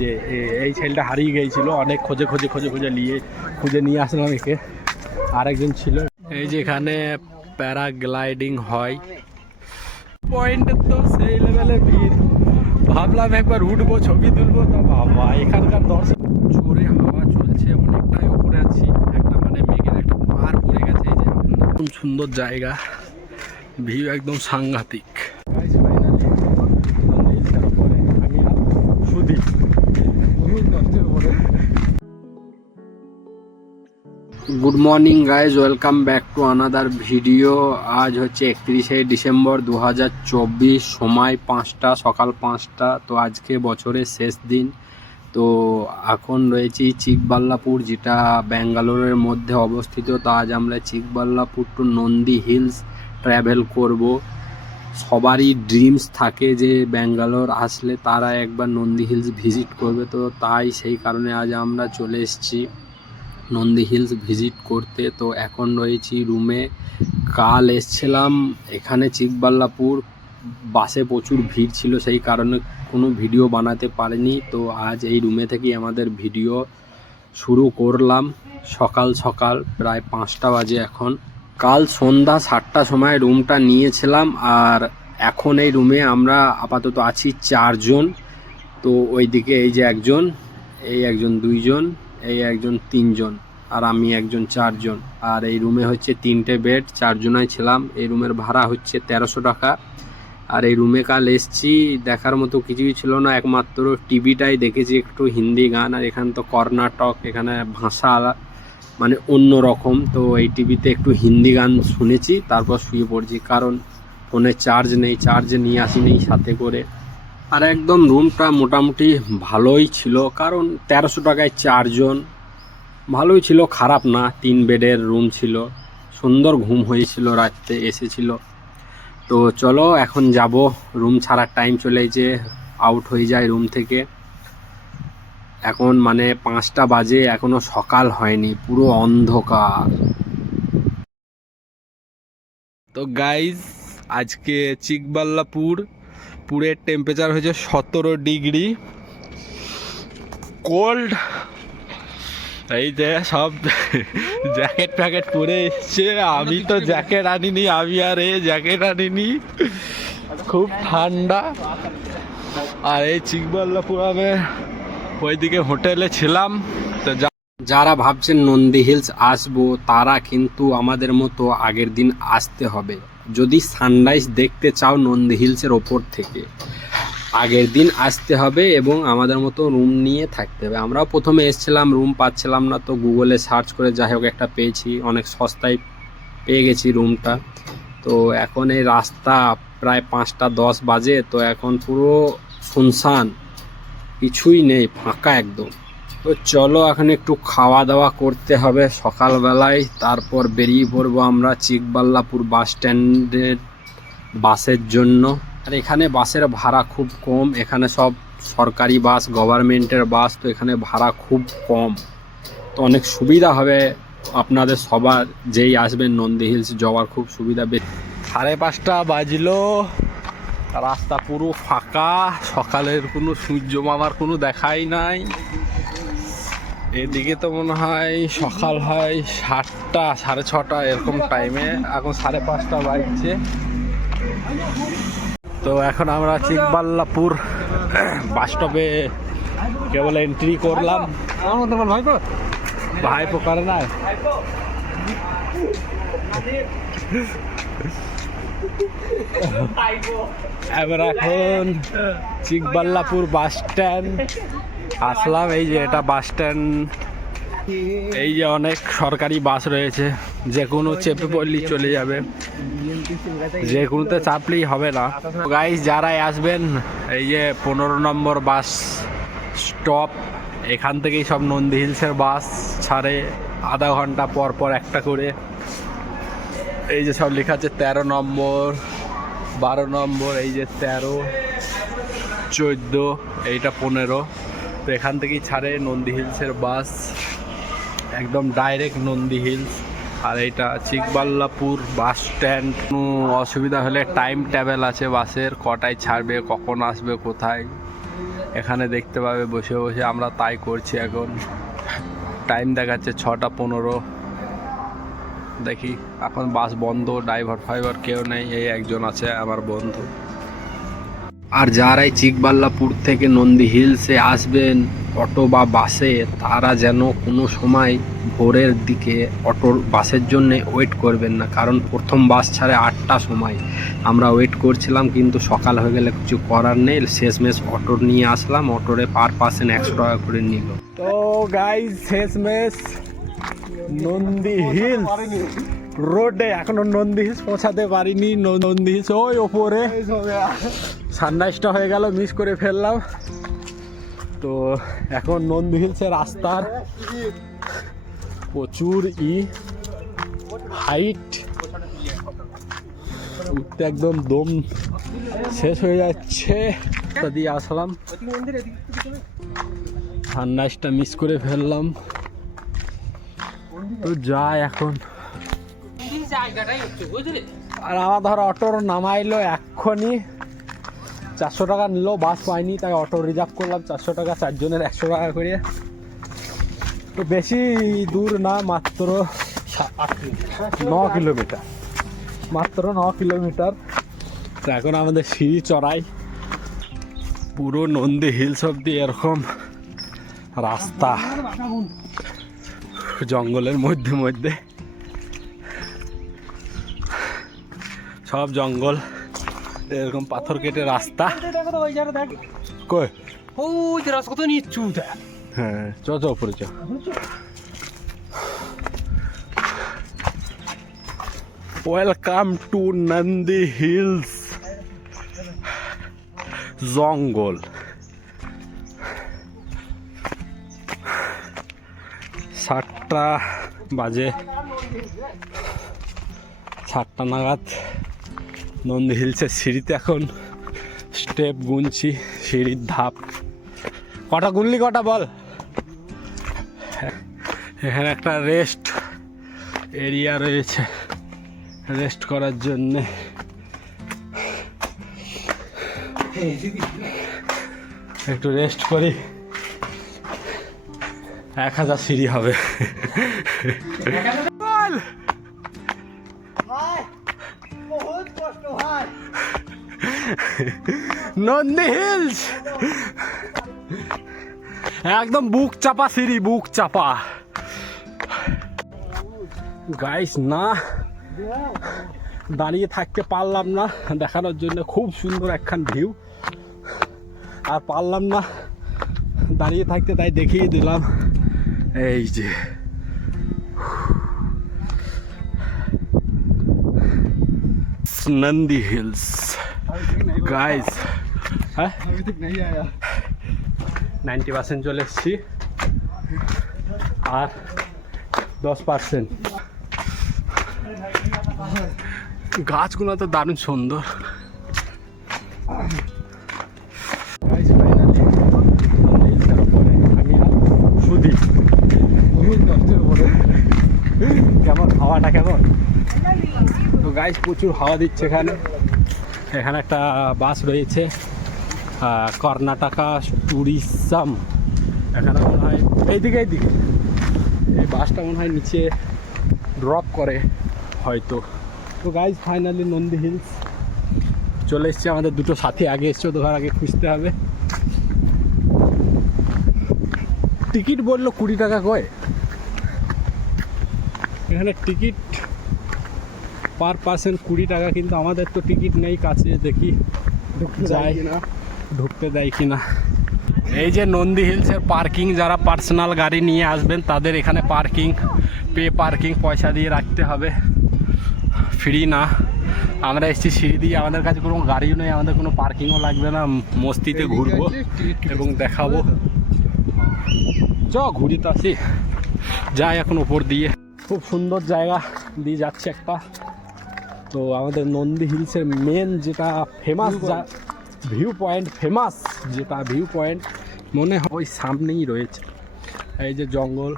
যে এই ছেলেটা হারিয়ে গিয়েছিল, অনেক খোঁজে খোঁজে খোঁজে খোঁজে নিয়ে, খুঁজে নিয়ে আসলাম একে। আরেকজন ছিল। এই যে এখানে প্যারাগ্লাইডিং হয়। পয়েন্ট তো সেই লেভেলে ভিড়। ভাবলাম একবার উঠবো, ছবি তুলবো। তো বাবা, এখানকার দর্শক, জোরে হাওয়া চলছে, অনেকটাই উপরে আছি। একটা মানে মেঘের একটা পার পড়ে গেছে, এই যে। সুন্দর জায়গা। ভিউ একদম সাংঘাতিক। Good morning guys welcome back to another video আজ হচ্ছে একত্রিশে ডিসেম্বর দু হাজার চব্বিশ, সময় পাঁচটা, সকাল পাঁচটা। তো আজকে বছরের শেষ দিন। তো এখন রয়েছি চিকবাল্লাপুর, যেটা ব্যাঙ্গালোরের মধ্যে অবস্থিত। তো আজ আমরা Chikballapur to Nandi hills travel করব। সবারই ড্রিমস থাকে যে ব্যাঙ্গালোর আসলে তারা একবার নন্দী হিলস ভিজিট করবে। তো তাই সেই কারণে আজ আমরা চলে এসেছি। নন্দী হিলস ভিজিট করতে। তো এখন রয়েছি রুমে। কাল এসছিলাম এখানে চিকবাল্লাপুর। বাসে প্রচুর ভিড় ছিল, সেই কারণে কোনো ভিডিও বানাতে পারিনি। তো আজ এই রুমে থেকেই আমাদের ভিডিও শুরু করলাম। সকাল সকাল, প্রায় পাঁচটা বাজে এখন। কাল সন্ধ্যা সাতটার সময় রুমটা নিয়েছিলাম আর এখন এই রুমে আমরা আপাতত আছি চারজন। তো ওইদিকে এই যে একজন, এই একজন দুইজন। এই একজন তিনজন, আর আমি একজন চারজন। আর এই রুমে হচ্ছে তিনটে বেড, চারজনাই ছিলাম। এই রুমের ভাড়া হচ্ছে তেরোশো টাকা। আর এই রুমে কাল এসছি, দেখার মতো কিছুই ছিল না। একমাত্র টিভিটাই দেখেছি, একটু হিন্দি গান, আর এখানে তো কর্ণাটক, এখানে ভাষা মানে অন্য রকম। তো এই টিভিতে একটু হিন্দি গান শুনেছি, তারপর শুয়ে পড়ছি। কারণ ফোনে চার্জ নেই চার্জ নিয়ে আসিনি সাথে করে। আর একদম রুমটা মোটামুটি ভালোই ছিল, কারণ তেরোশো টাকায় চারজন। ভালোই ছিল, খারাপ না, তিন বেডের রুম ছিল। সুন্দর ঘুম হয়েছিল, রাত্রে এসেছিল। তো চলো, এখন যাব। রুম ছাড়ার টাইম চলে যে আউট হয়ে যায় রুম থেকে। এখন মানে পাঁচটা বাজে, এখনও সকাল হয়নি, পুরো অন্ধকার। তো গাইজ আজকে চিকবাল্লাপুর পুরের টেম্পারেচার হয়েছে সতেরো ডিগ্রি। কোল্ড এই যে সব জ্যাকেট ফ্যাকেট পরে এসছে। আমি তো জ্যাকেট আনিনি, আমি আর এ জ্যাকেট আনিনি। খুব ঠান্ডা। আর এই চিকবাল্লাপুরামে ওইদিকে হোটেলে ছিলাম। তো যারা ভাবছেন নন্দী হিলস আসব, তারা কিন্তু আমাদের মতো আগের দিন আসতে হবে। যদি সানরাইজ দেখতে চাও নন্দী হিলসের ওপর থেকে, আগের দিন আসতে হবে এবং আমাদের মতো রুম নিয়ে থাকতে হবে। আমরাও প্রথমে এসেছিলাম রুম পাচ্ছিলাম না তো গুগলে সার্চ করে যাই হোক একটা পেয়েছি, অনেক সস্তায় পেয়ে গেছি রুমটা তো এখন এই রাস্তা প্রায় পাঁচটা দশ বাজে, তো এখন পুরো শুনশান, কিছুই নেই, ফাঁকা একদম। তো চলো এখন একটু খাওয়া দাওয়া করতে হবে সকালবেলায়। তারপর বেরিয়ে পড়ব আমরা চিকবাল্লাপুর বাস স্ট্যান্ডের বাসের জন্য। আর এখানে বাসের ভাড়া খুব কম, এখানে সব সরকারি বাস, গভর্নমেন্টের বাস, তো এখানে ভাড়া খুব কম। তো অনেক সুবিধা হবে আপনাদের সবার, যেই আসবেন নন্দী হিলস যাওয়ার খুব সুবিধা বে সাড়ে পাঁচটা বাজলো, রাস্তা পুরো ফাঁকা, সকালের কোনো সূর্য মামার কোনো দেখাই নাই। এদিকে তো মনে হয় সকাল হয় সাতটা, সাড়ে ছটা এরকম টাইমে এখন সাড়ে পাঁচটা বাজছে। তো এখন আমরা চিকবাল্লাপুর বাস স্টপে কেবল এন্ট্রি করলাম। ভাই পোকার না এবার এখন চিকবাল্লাপুর বাস স্ট্যান্ড আসলাম, এই যে এটা বাস স্ট্যান্ড। এই যে অনেক সরকারি বাস রয়েছে, যে কোনো চেপে পড়লেই চলে যাবে। যে কোনোতে চাপলেই হবে না। গাইস যারাই আসবেন, এই যে পনেরো নম্বর বাস স্টপ এখান থেকেই সব নন্দী হিলসের বাস ছাড়ে আধা ঘণ্টা পর পর একটা করে। এই যে সব লেখা আছে তেরো নম্বর, বারো নম্বর, এই যে তেরো, চোদ্দ, এইটা পনেরো। তো এখান থেকেই ছাড়ে নন্দী হিলসের বাস, একদম ডাইরেক্ট নন্দী হিলস। আর এইটা চিকবাল্লাপুর বাস স্ট্যান্ড কোনো অসুবিধা হলে টাইম টেবিল আছে বাসের, কটায় ছাড়বে, কখন আসবে, কোথায়। এখানে দেখতে পাবে, বসে বসে আমরা তাই করছি এখন। টাইম দেখাচ্ছে ছটা পনেরো। দেখি, এখন বাস বন্ধ ড্রাইভার ফাইভার কেউ নেই, এই একজন আছে, আমার বন্ধু। আর যারাই চিকবাল্লাপুর থেকে নন্দী হিলসে আসবেন অটো বা বাসে, তারা যেন কোনো সময় ভোরের দিকে অটোর বাসের জন্য ওয়েট করবেন না। কারণ প্রথম বাস ছাড়ে আটটা সময়। আমরা ওয়েট করছিলাম, কিন্তু সকাল হয়ে গেলে কিছু করার নেই। শেষমেশ অটো নিয়ে আসলাম। অটোরে পার পার্সেন্ট একশো টাকা করে নিল। তো গাইজ শেষমেশ নন্দী হিলস রোডে এখনও নন্দী হিলস পৌঁছাতে পারিনি। নন্দী হিলস ওই ওপরে। সানরাইজটা হয়ে গেল মিস করে ফেললাম। তো এখন নন্দী হিলসের রাস্তার প্রচুর ই হাইট উঠতে একদম দম শেষ হয়ে যাচ্ছে। তা দিয়ে আসলাম। সানরাইজটা মিস করে ফেললাম। তো যাই এখন। আর আমার ধর অটোর নামাইলো এক্ষুনি। চারশো টাকা নিল, বাস পাইনি, তাই অটো রিজার্ভ করলাম। চারশো টাকা, চারজনের একশো টাকা করে। তো বেশি দূর না, মাত্র ন কিলোমিটার। মাত্র ন কিলোমিটার। এখন আমাদের সিঁড়ি চড়াই। পুরো নন্দী হিলস অব্দি এরকম রাস্তা। জঙ্গলের মধ্যে মধ্যে। সব জঙ্গল। এরকম পাথর কেটে রাস্তা। কই? ওই যে রাস্তা কত নিচ্ছু হ্যাঁ চ চ উপরে চ। ওয়েলকাম টু নন্দী হিলস জঙ্গল সাতটা বাজে। সাতটা নাগাদ। নন্দী হিলসের সিঁড়িতে এখন স্টেপ গুনছি, সিঁড়ির ধাপ। কটা গুনলি, কটা বল? এখানে একটা রেস্ট এরিয়া রয়েছে রেস্ট করার জন্যে। একটু রেস্ট করি। এক হাজার সিঁড়ি হবে। নন্দী হিলস একদম বুক চাপা, সিঁড়ি বুক চাপা। গাইস না। দাঁড়িয়ে থাকতে পারলাম না। দেখানোর জন্য খুব সুন্দর একখান ভিউ আর পারলাম না। দাঁড়িয়ে থাকতে তাই দেখিয়ে দিলাম। এই যে। নন্দী হিলস গাইস হ্যাঁ अभी तक नहीं आया নাইনটি পার্সেন্ট চলে এসেছি আর দশ পার্সেন্ট গাছগুলো তো দারুণ সুন্দর গাইস প্রচুর হাওয়া দিচ্ছে এখানে। এখানে একটা বাস রয়েছে কর্ণাটকা ট্যুরিজম এখানে মনে হয় এইদিকে এইদিকে। এই বাসটা মনে হয় নিচে ড্রপ করে, হয়তো। তো গাইজ ফাইনালি নন্দী হিলস চলে এসছে আমাদের দুটো সাথী, আগে এসছে, ওদের আগে খুঁজতে হবে। টিকিট বলল কুড়ি টাকা কয় এখানে টিকিট পার পার্সেন্ট কুড়ি টাকা কিন্তু আমাদের তো টিকিট নেই কাছে দেখি যাই। না ঢুকতে দেয় কি না এই যে নন্দী হিলসের পার্কিং যারা পার্সোনাল গাড়ি নিয়ে আসবেন তাদের এখানে পার্কিং পে পার্কিং পয়সা দিয়ে রাখতে হবে। ফ্রি না। আমরা এসেছি সিঁড়ি দিয়ে আমাদের কাছে কোনো গাড়িও নেই আমাদের কোনো পার্কিংও লাগবে না। মস্তিতে ঘুরবো এবং দেখাবো। চ ঘুরি তো আছি যাই এখন ওপর দিয়ে। খুব সুন্দর জায়গা দিয়ে যাচ্ছে একটা। তো আমাদের নন্দী হিলসের মেন যেটা ফেমাস যা ভিউ পয়েন্ট ফেমাস যেটা ভিউ পয়েন্ট মনে হয় ওই সামনেই রয়েছে। এই যে জঙ্গল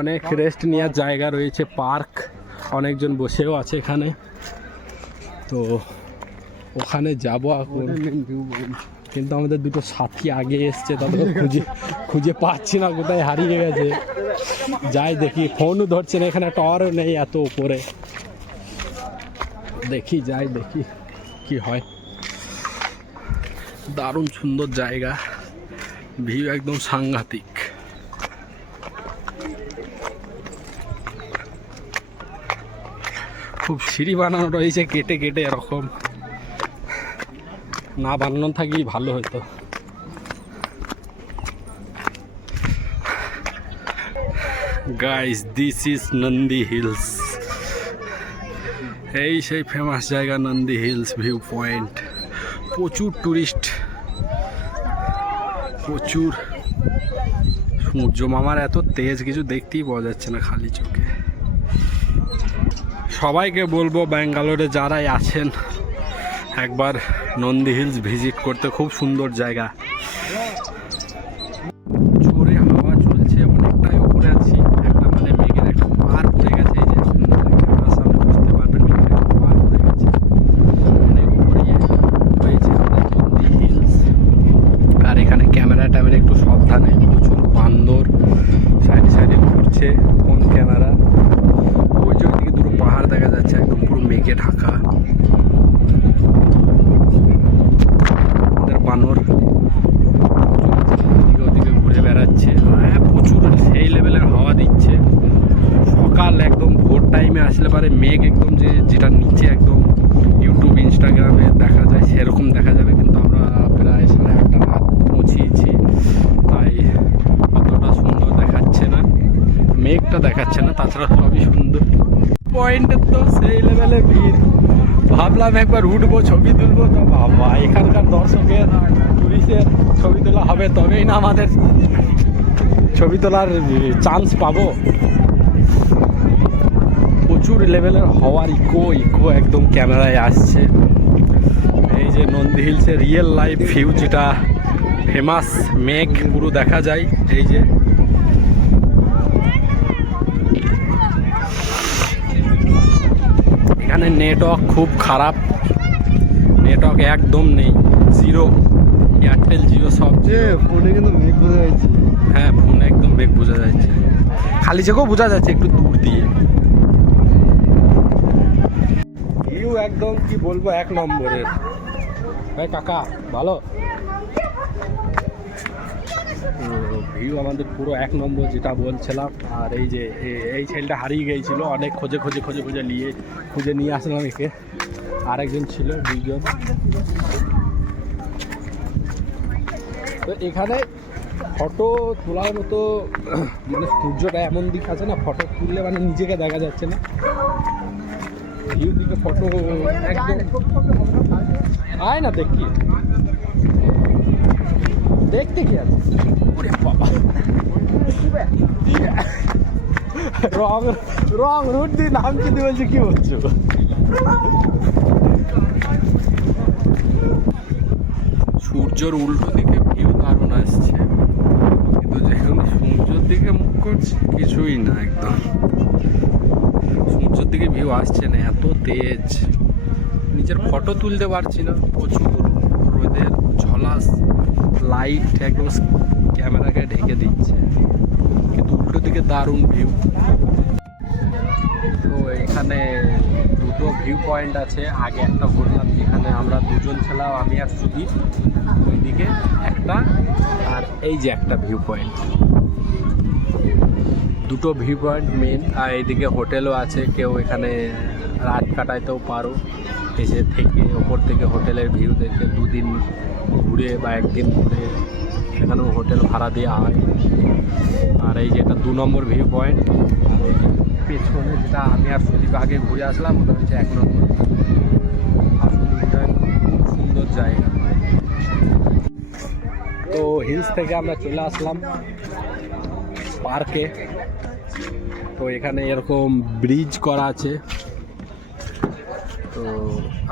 অনেক রেস্ট নেওয়ার জায়গা রয়েছে পার্ক অনেকজন বসেও আছে এখানে। তো ওখানে যাব এখন। কিন্তু আমাদের দুটো সাথী আগে এসছে তাদের খুঁজে খুঁজে পাচ্ছি না কোথায় হারিয়ে গেছে। যাই দেখি ফোনও ধরছে না এখানে টাওয়ারও নেই এত উপরে। দেখি, যাই দেখি কি হয়। দারুণ সুন্দর জায়গা। ভিউ একদম সাংঘাতিক। খুব সিঁড়ি বানানো রয়েছে, কেটে কেটে এরকম। না বানানো থাকি ভালো হতো। Guys this is Nandi hills এই সেই ফেমাস জায়গা নন্দী হিলস ভিউ পয়েন্ট প্রচুর টুরিস্ট প্রচুর। সূর্য মামার এত তেজ কিছু দেখতেই পাওয়া যাচ্ছে না খালি চোখে। সবাইকে বলব ব্যাঙ্গালোরে যারাই আছেন, একবার নন্দী হিলস ভিজিট করতে। খুব সুন্দর জায়গা জোরে হাওয়া চলছে অনেকটাই উপরে আছি একটা মানে মেঘের একটা পাহাড় পড়ে গেছে এই যে ক্যামেরার সামনে বুঝতে পারবেন মেঘের একটা পাহাড় পড়ে গেছে অনেক উপরে হয়েছে আমাদের নন্দী হিলস আর এখানে ক্যামেরা ট্যামেরা একটু সাবধানে প্রচুর বান্দর সাইডে সাইডে ঘুরছে কোন ক্যামেরা। ওই যে ওইদিকে দুটো পাহাড় দেখা যাচ্ছে একদম পুরো মেঘে ঢাকা। আমাদের বানর। ঘুরে বেড়াচ্ছে। হ্যাঁ, প্রচুর সেই লেভেলের হাওয়া দিচ্ছে। সকাল একদম ভোর টাইমে আসলে পারে মেঘ একদম যে যেটা নিচে একদম ইউটিউব ইনস্টাগ্রামে দেখা যায় সেরকম দেখা যাবে কিন্তু আমরা প্রায় সাড়ে আটটা রাত পৌঁছিয়েছি তাই অতটা সুন্দর দেখাচ্ছে না মেঘটা দেখাচ্ছে না তাছাড়া সবই সুন্দর পয়েন্টের তো সেই লেভেলে ভিড়। ভাবলাম একবার উঠবো, ছবি তুলবো, তো বাবা এখানকার দর্শকের টুরিস্টের ছবি তোলা হবে তবেই না আমাদের ছবি তোলার চান্স পাবো। প্রচুর লেভেলের হওয়ার ইকো ইকো একদম ক্যামেরায় আসছে। এই যে নন্দী হিলসের রিয়েল লাইফ ভিউ যেটা ফেমাস মেঘ পুরো দেখা যায়। এই যে এখানে নেটওয়ার্ক খুব খারাপ। নেটওয়ার্ক একদম নেই। জিরো এয়ারটেল জিও সব ফোনে কিন্তু মেঘ বোঝা যাচ্ছে। হ্যাঁ ফোনে একদম বেগ বোঝা যাচ্ছে। খালি চোখেও বোঝা যাচ্ছে একটু দূর দিয়ে। ভিউ একদম কি বলব এক নম্বরের। ভাই কাকা ভালো? ভিউ আমাদের পুরো এক নম্বর যেটা বলছিলাম। আর এই যে এই ছেলেটা হারিয়ে গিয়েছিল, অনেক খোঁজে খোঁজে খোঁজে খোঁজে নিয়ে, খুঁজে নিয়ে আসলাম একে। আরেকজন ছিল, দুইজন। তো এখানে ফটো তোলার মতো মানে সূর্যটা এমন দিক আছে না ফটো তুললে মানে নিজেকে দেখা যাচ্ছে না। ভিউ দিকে ফটো একদম আয় না দেখি। দেখতে কি আছে? ওরে বাবা রং রং রুট দিয়ে নাম কি দিয়ে বলছে কি বলছো সূর্যর উল্টো দিকে ভিউ দারুণ আসছে। কিন্তু যেখানে সূর্যের দিকে মুখ করছে, কিছুই না একদম। সূর্যের দিকে ভিউ আসছে না, এত তেজ। নিজের ফটো তুলতে পারছি না, প্রচুর রোদের ঝলাস লাইট একদম ক্যামেরাকে ঢেকে দিচ্ছে। কিন্তু উল্টো দিকে দারুণ ভিউ তো এখানে দুটো ভিউ পয়েন্ট আছে। আগে একটা ঘুরলাম যেখানে আমরা দুজন ছিলাম, আমি আর সুদীপ। ওইদিকে একটা, আর এই যে একটা ভিউ পয়েন্ট দুটো ভিউ পয়েন্ট মেন আর এইদিকে হোটেলও আছে। কেউ এখানে রাত কাটাইতেও পারো। এসে থেকে ওপর থেকে হোটেলের ভিউ দেখে দুদিন ঘুরে বা একদিন ঘুরে সেখানেও হোটেল ভাড়া দেওয়া হয় আর এই যে এটা দু নম্বর ভিউ পয়েন্ট পেছনে যেটা আমি আর সুদীপ আগে ঘুরে আসলাম, ওটা হচ্ছে এক নম্বর। খুব সুন্দর জায়গা। তো হিলস থেকে আমরা চলে আসলাম পার্কে। তো এখানে এরকম ব্রিজ করা আছে। তো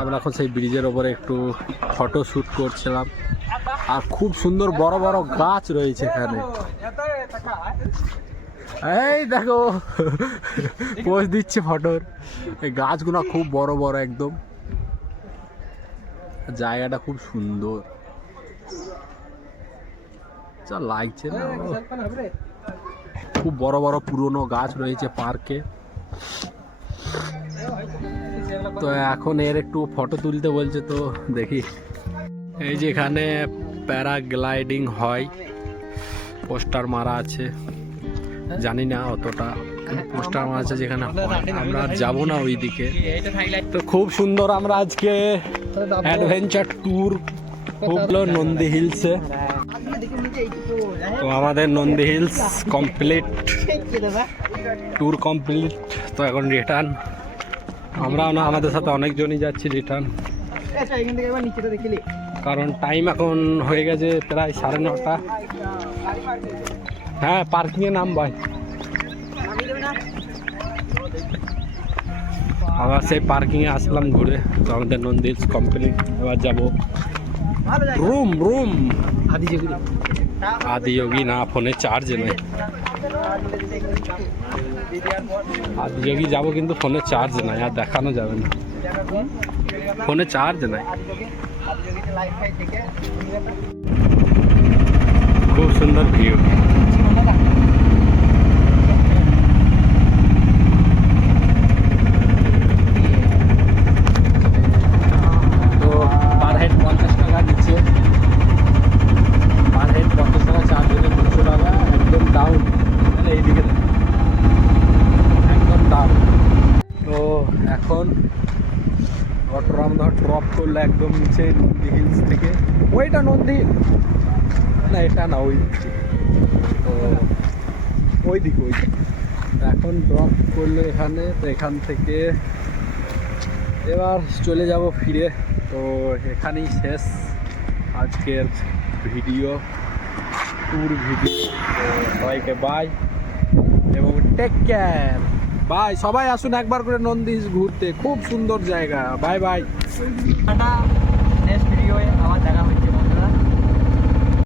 আমরা এখন সেই ব্রিজের ওপরে একটু ফটো শ্যুট করছিলাম। আর খুব সুন্দর বড় বড় গাছ রয়েছে এখানে। এই দেখো, পোজ দিচ্ছে ফটোর। এই গাছগুলো খুব বড় বড় একদম। জায়গাটা খুব সুন্দর। যা লাগছে না। খুব বড় বড় পুরনো গাছ রয়েছে পার্কে। তো এখন এর একটু ফটো তুলতে বলছে তো দেখি। এই যে এখানে প্যারাগ্লাইডিং হয়। পোস্টার মারা আছে। জানি না অতটা পোস্টার মারা আছে যেখানে আমরা যাব না ওইদিকে। তো খুব সুন্দর আমরা আজকে অ্যাডভেঞ্চার ট্যুর হলো নন্দী হিলসে। তো আমাদের Nandi hills complete tour complete তো এখন রিটার্ন আমরাও না, আমাদের সাথে অনেকজনই যাচ্ছি রিটার্ন কারণ টাইম এখন হয়ে গেছে প্রায় সাড়ে নটা। হ্যাঁ পার্কিংয়ে নাম ভাই। আবার সেই পার্কিংয়ে আসলাম ঘুরে। তো আমাদের নন্দী হিলস কমপ্লিট এবার যাব। রুম রুম আদি যোগী না ফোনে চার্জ নেই। আদি যোগী যাব কিন্তু ফোনে চার্জ নাই আর দেখানো যাবে না। ফোনে চার্জ নাই। খুব সুন্দর ভিউ তো পার হেড পঞ্চাশ টাকা দিচ্ছে পার হেড পঞ্চাশ টাকা চার জনের দুশো টাকা একদম ডাউন মানে এইদিকে দেখ। একদম ডাউন তো এখন অটোরাম ধর ড্রপ করল একদম নিচে নন্দী হিলস থেকে ওইটা নন্দী। না, এটা না, ওই। তো ওই দিক, ওই। এখন ড্রপ করল এখানে, তো এখান থেকে এবার চলে যাব ফিরে। তো এখানেই শেষ আজকের ভিডিও ট্যুর ভিডিও সবাইকে বাই এবং টেক কেয়ার বাই সবাই আসুন একবার করে নন্দীস ঘুরতে। খুব সুন্দর জায়গা। Bye bye next